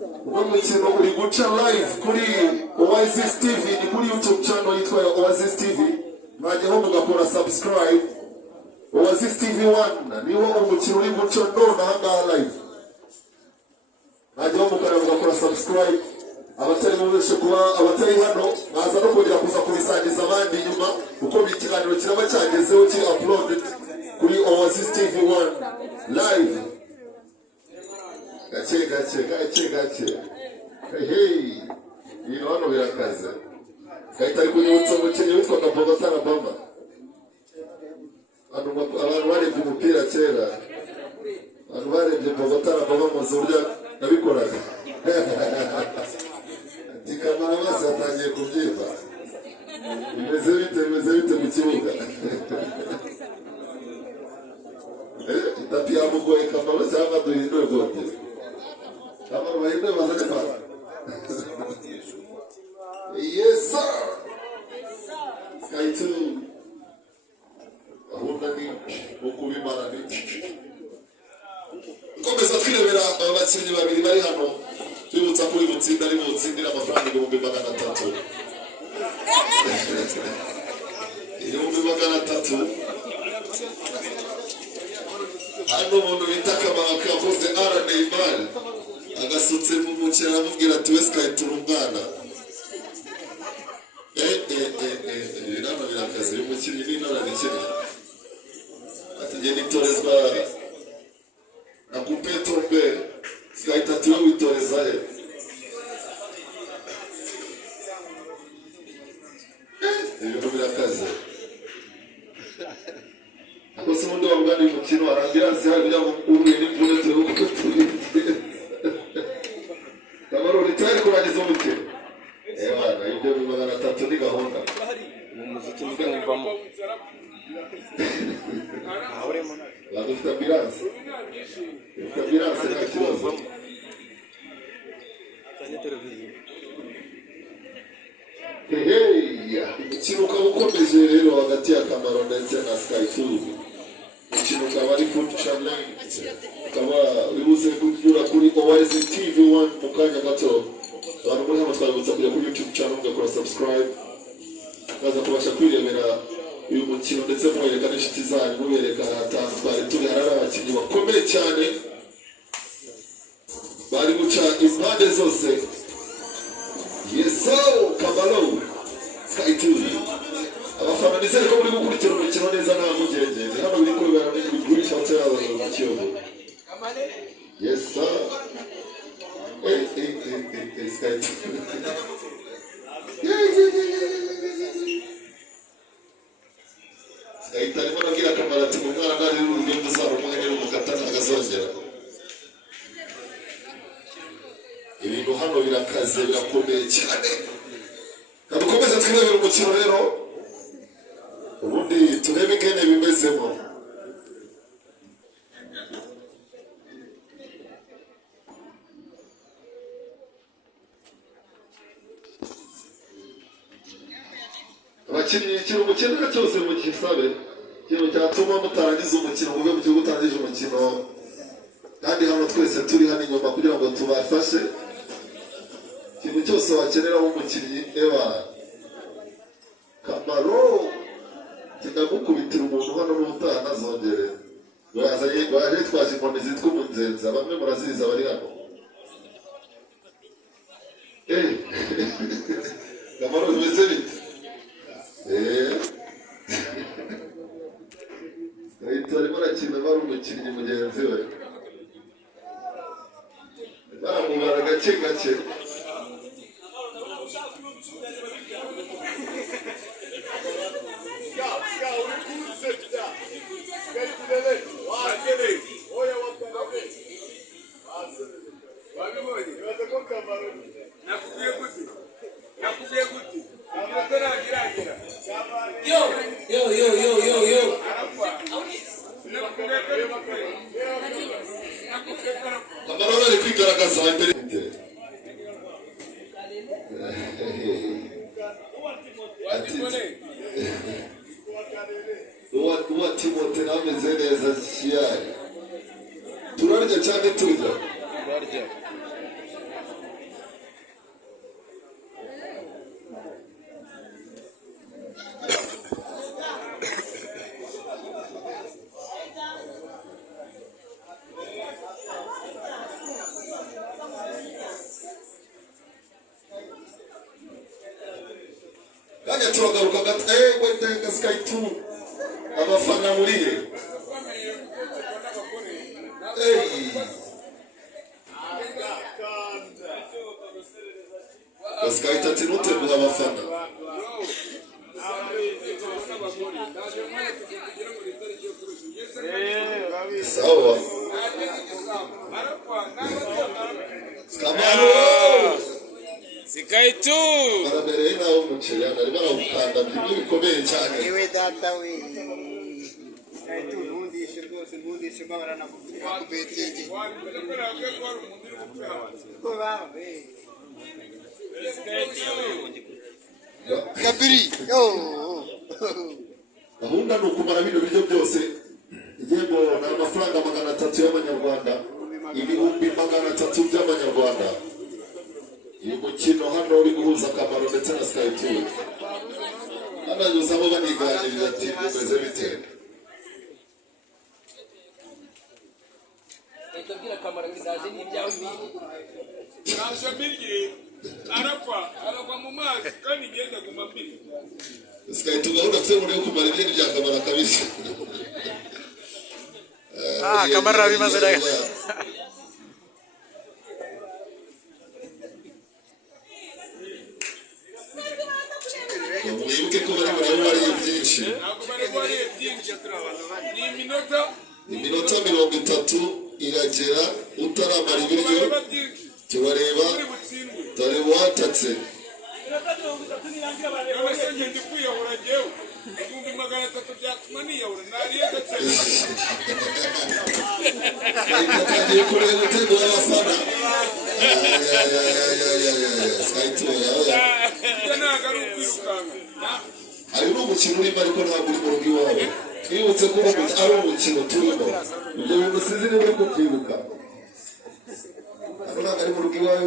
umukino uri guca live kuri Oasis TV, ni kuri YouTube channel yitwa Oasis TV. Mwajyaho mugakora subscribe. Oasis TV 1 niwo umukino uri guca none aha live. Mwajyaho mugakora subscribe. Abatari mubeshe kuba abatari hano baza no kongera kuza kubisangiza abandi nyuma uko bikiganiro kiraba cyagezeho ki uploaded kuri Oasis TV 1 live. Gace. Hey, you know birakaza. Kaitari kunyutsa umukene witwa Bogota na Bamba. Abantu barebye umupira kera. Abantu barebye Bogota na Bamba mu zurya nabikoraga. Tikamara bose atangiye kubyimba. Bimeze bite mu kibuga. Itapi yamugoye Kamaro cyangwa duhindure gode. Kamaro bahindure bazane fara. Yes sir. Sky 2. Ahunda ni ukubimara ni. Komeza twirebera abakinnyi babiri bari hano. Twibutsa kuri mutsinda ari mutsindira amafaranga 300,000. 300,000. Hano umuntu bita Kamaka avuze Neymar agasutse mu mukera amubwira ati we Sky turi umwana. Birano birakaze umukinnyi n'intara n'ikindi. Ati nge nitorezwa na Kupetombe Sky tatu witoreza he. Ibintu birakaze. Kosa mundo wabugani umukino arangiranse hari kugira ngo ubuye n'imvune turuko turi. Kamaro ritari kurangiza umukino. Bana ibyo bibagana 3 ni gahunda. Mu muziki ndumvamo. Ahoremo. Bagufite ambulance. Ambulance nta kibazo. Tanye televiziyo. Umukino ukaba ukomeje rero hagati ya Kamaro ndetse na Sky 2. Umukino ukaba ari full challenge. Ukaba wibuze kunyura kuri Oasis TV 1 mu kanya gato. Abantu muri hano twabutsa kujya kuri YouTube channel mugakora subscribe. Baza kubasha kwirebera uyu mukino ndetse mwereka n'inshuti zanyu mubereka ahantu twari turi hari abakinnyi bakomeye cyane. Bari guca impande zose. Yes sir, Kamaro. Sky 2. Abafana nizere ko muri gukurikira umukino neza nta mugenge. Hano biri kubera n'igurisha cyangwa mu kiyobo. Yes sir. Sky 2. Sky 2 arimo arabwira Kamaro ati mu mwana nari urugendo muzaba umwanya n'umukatana agazongera. Ibintu hano birakaze birakomeye cyane. Kadukomeza twirebera umukino rero. Ubundi turebe ingene bimezemo. Abakinnyi ikintu mukenera cyose mu gisabe. Ikintu cyatuma mutarangiza umukino mube mu gihugu utangije umukino. Kandi hano twese turi hano inyuma kugira ngo tubafashe. Ikintu cyose wakenera umukinnyi Kamaro tinagukubitira umuntu hano n'ubutaha nazongere. Baje twaje inkoni zitwa umunzenza bamwe muraziza bari hano. Kamaro bimeze bite? Arimo arakina bari umukinnyi mugenzi we. Baramubara gake. Yo. Kamaro ari kwigaragaza imbere. Uwa Timote nameze neza cyane. Turarya cyane turya. mukanya turagaruka gato wenda Sky 2 abafana murihe Sky 3 note guha abafana sawa Kamaro Sky 2 barabere nawo umuceri ari barawukanda bimwe bikomeye cyane ewe data we Sky 2 ntundishe rwose ntundishe babarana kubetege ko bawe Sky 2 kabiri yo gahunda ni ukumara bino biryo byose igihembo ni amafaranga 300 y'amanyarwanda ibihumbi 300 by'amanyarwanda uyu mukino hano uri guhuza Kamaro ndetse na Sky 2 hano yuzamo baniganirira ati bimeze bite tubwira Kamaro bizaje n'ibyawe biri naje mbiri arapfa mu mazi kandi ngenda guma mbiri Sky 2 gahunda afite muri yo kumara ibintu bya Kamaro kabisa Kamaro bimaze nayo mwibuke ko bari muri wari byinshi ni iminota 30 iragera utaramara ibiryo turareba watatse abasenge ndi kwiyahura jewe ibihumbi 300 byatuma niyahura nariye gatatu kagiye kureba umutego w'abafana Sky 2 ntabwo ari ukwirukanga ari n'umukino urimo ariko ntabwo uri mu rugo iwawe twibutse ko ari umukino turimo ibyo bintu sinzi niba uri kubyibuka ntabwo ari mu rugo iwawe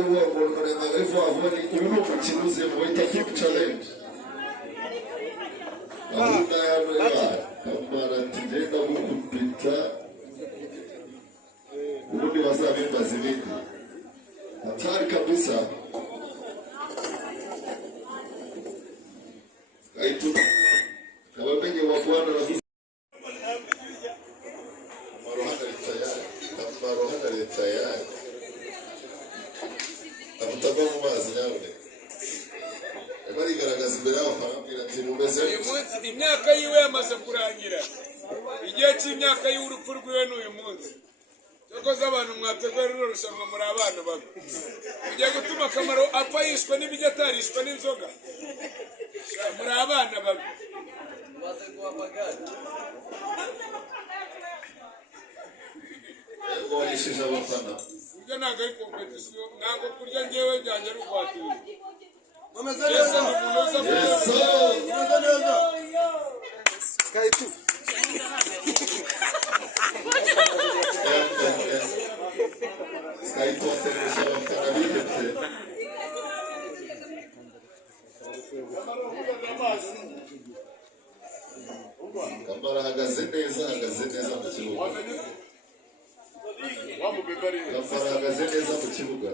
ureba ari vuba vuba uyu ni umukino uzemo wita flip challenge gahunda yawe Kamara ati genda gukubita ubundi bazabimbaza ibindi hatari kabisa Sky 2 kabamenye wa Bwana na Kamaro hana leta yawe abutava mu mazi yawe barigaragaza imbere y'abafana mbwira ati mumeze uyu munsi imyaka yiwe yamaze kurangira igihe cy'imyaka y'urupfu rwiwe n'uyu munsi cyokoze abantu mwateguye runo rushanwa muri abana babi ugiye gutuma Kamaro apfa yishwe n'ibijya atarishwe n'inzoga muri abana babi wahishije abafana kurya ntabwo ari kompetisiyo ntabwo kurya ngewe byanjye ari ukwatira Mumeze neza Sky 2 Sky 2 ategereje abafana bihebye Kamara ahagaze neza mu kibuga Kamara ahagaze neza mu kibuga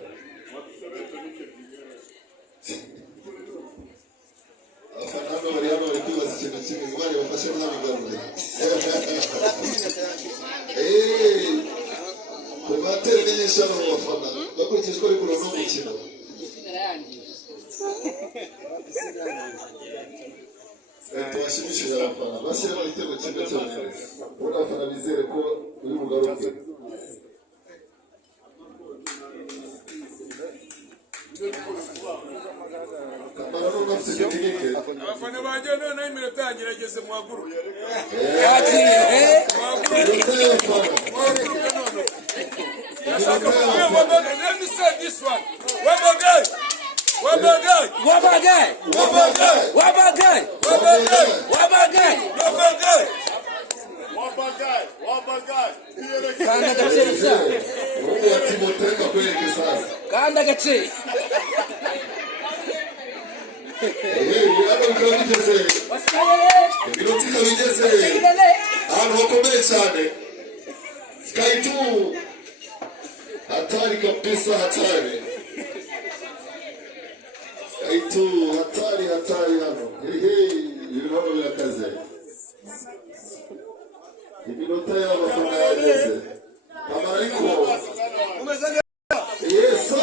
abafana hano bari kwibaza ikintu kimwe imana ibafashe ntabigarure kubatera n'inyeshano mu bafana bakurikije ko ari kurana n'umukino tubashimishije abafana bashyiramo igitego kimwe cyonyine ubundi abafana bizere ko uri bugaruke Kamara nubwo afite tekinike abafana banjye noneho iminota yangerageze muhaguruke let me say this one Wabagay Kanda gaceri sa kanda gaceri ahantu hakomeye cyane Sky 2 hatari kabisa hatari Sky 2 hatari hatari hano. Ibinono birakaze. Iminota y'abafana yageze. Kamara ariko. Umeze neza. Yeso.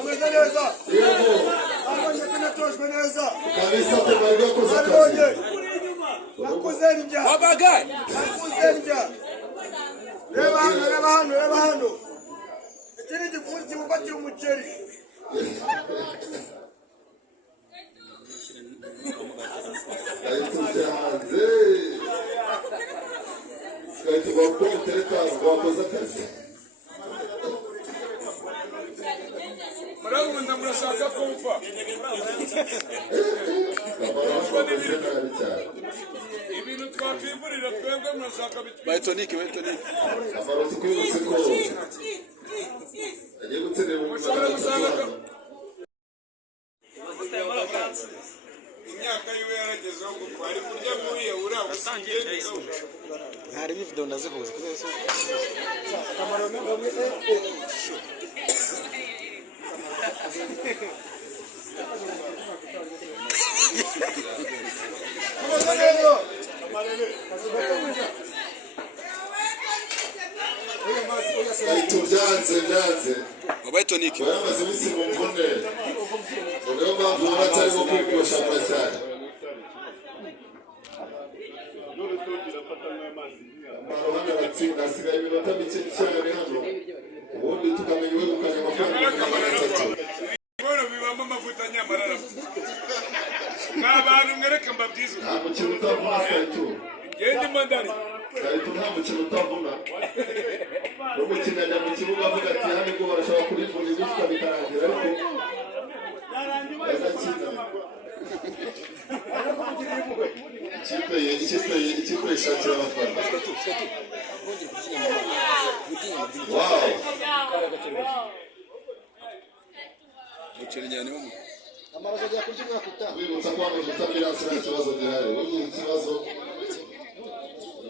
Umeze neza. Yego. Abonye tunatojwe neza. Kabisa tumaze koza kazi. Nakuze njya. Wabagaye. Nakuze njya. Reba hano. Ikiri gifuri kibubatira umuceri. Ayituje hanze. Kayiti wapotereka wakoza kazi. Murabunda murashaka kumva. Ibintu twakwimburira twebwe murashaka bitwi. Baytonike. Amarozi kwibutse ko agiye gutsinda mu imyaka yiwe yaragezeho ngo ari kurya muri yewura usangiye neza. Hari video ndazihuza kuzo. Kamaro ngamwe byanze Baytonike. bamaze ibisi mu mvune niyo mpamvu baratarimo kwigosha cyane amahanga batsinda hasigaye iminota mike cyane hano ubundi tukamenya uwegukanye amafaranga Bora bibamo amavuta nyamarara. N'abantu mwereka mbabwiza. nta mukino utavuna Skytu Gende mandari. Skytu nta mukino utavuna n'umukino ajya mu kibuga avuga ati hano ngo barashobora kurivuna igufwa bikarangira ariko ikipe ishakira abafana wow Amaraso ajya kurya umwaka utaha. wibutsa ko hano tutabiranse nta kibazo gihari ugira ikibazo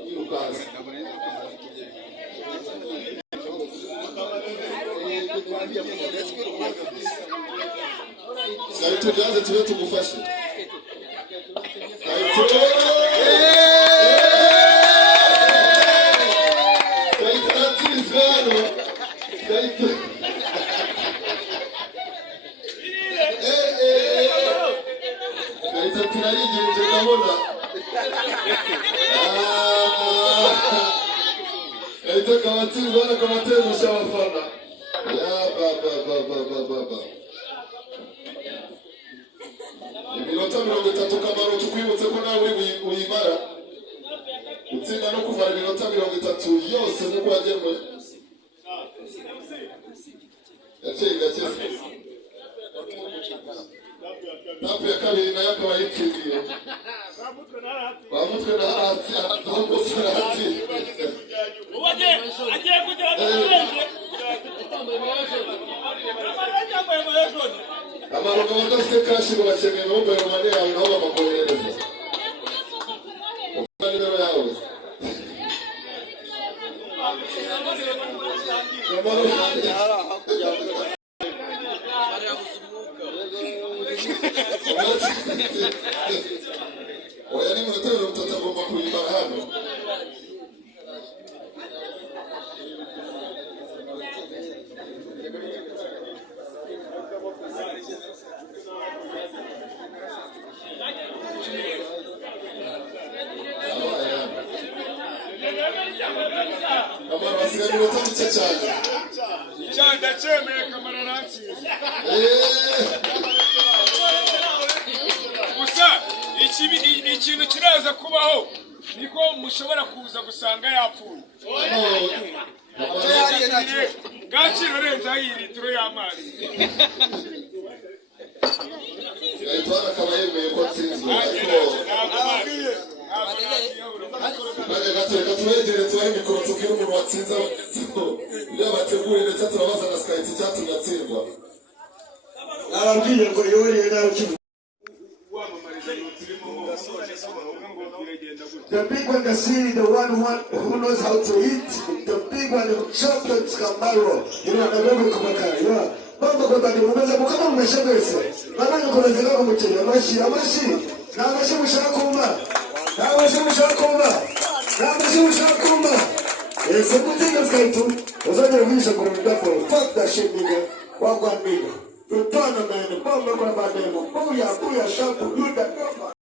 yirukanse Skytu byanze tube tugufashe Skytu aratsinzwe hano Skytu Skytu turayigirije ndabona Skytu akaba atsinzwe hano akaba atengushya abafana baba iminota 30 Kamaro tukwibutse ko nawe uyimara utsinda no kumara iminota 30 yose nuko yagemwe yacenga cyese tapu ya kabiri nayo akaba yitsindiye bamutwe na hasi ahubwo sarati agiye kujya bamurenze Amaroga badafite kashi ngo bakeneye mobile money yawe naho bamakohereza ufite nimero yawe oya ni minota 30 agomba kuyimara hano Kamaro basigaye iminota mike cyane Cyanda cyemeye Kamaro aransize. Gusa ikintu kiraza kubaho niko mushobora kuza gusanga yapfuye. Gaciro renza y'ilitiro y'amazi. Gahitwara akaba yemeye ko atsinzwe ariko Nage gato tuwegere tuwahe mikoro tubwire umuntu watsinze iyo bateguye ndetse turabaza na Skytu cyatumye atsindwa Arabwiye ngo yoriye nawe kivu. The big one, the city, the one who knows how to eat, the big one, champions Kamaro. You know, the Rebbe Kumakara, yeah. Bambo kwa bandi mumeze mukama mumeshe mwese. Nabanye kurezeka ku mukene amashi. Namashi mushakuma. Yes, everything is going to. Was on your vision for the fuck that shit, nigga. Walk one nigga. You turn a man, the bomb look about them. Booyah, shampoo, you that number.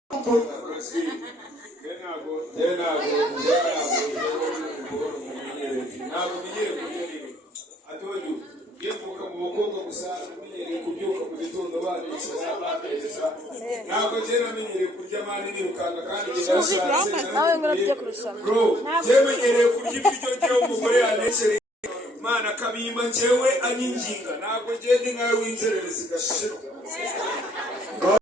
I told you, give me a moko gusa menyere kubyuka mu gitondo bandikira bakeza ntabwo gera menyere kurya mani nirukanga kandi nawe murafite kurusana bro jemenyere kurya ibiryo byo umugore yanekere mana kabima njewe anyinginga ntabwo gende nkawe winzerereza gashira